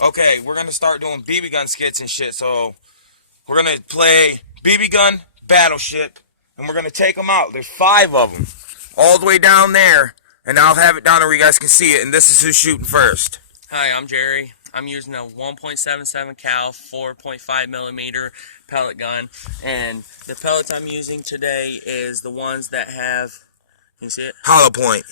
Okay, we're gonna start doing BB gun skits and shit. So we're gonna play BB gun battleship, and we're gonna take them out. There's 5 of them, all the way down there, and I'll have it down there where you guys can see it. And this is who's shooting first. Hi, I'm Jerry. I'm using a 1.77 cal 4.5 millimeter pellet gun, and the pellets I'm using today is the ones that have. Can you see it? Hollow point.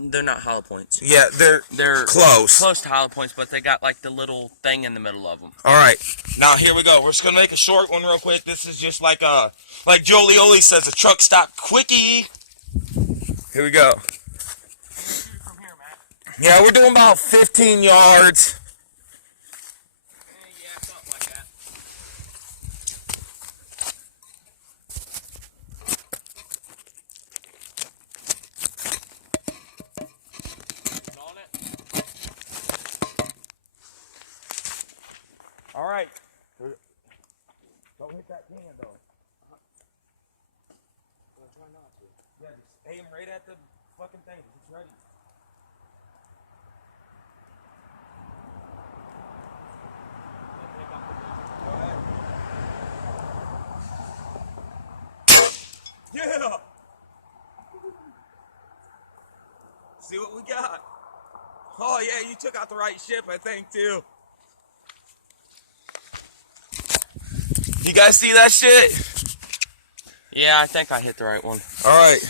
They're not hollow points. Yeah, they're close. Close to hollow points, but they got like the little thing in the middle of them. All right, now here we go. We're just gonna make a short one real quick. This is just like Jolioli says, a truck stop quickie. Here we go. From here, Matt. Yeah, we're doing about 15 yards. Yeah, something like that. On it. All right. Don't hit that can though. Try not to. Yeah, just aim right at the fucking thing. It's ready. Go ahead. Yeah. See what we got. Oh yeah, you took out the right ship, I think too. You guys see that shit? Yeah, I think I hit the right one. All right.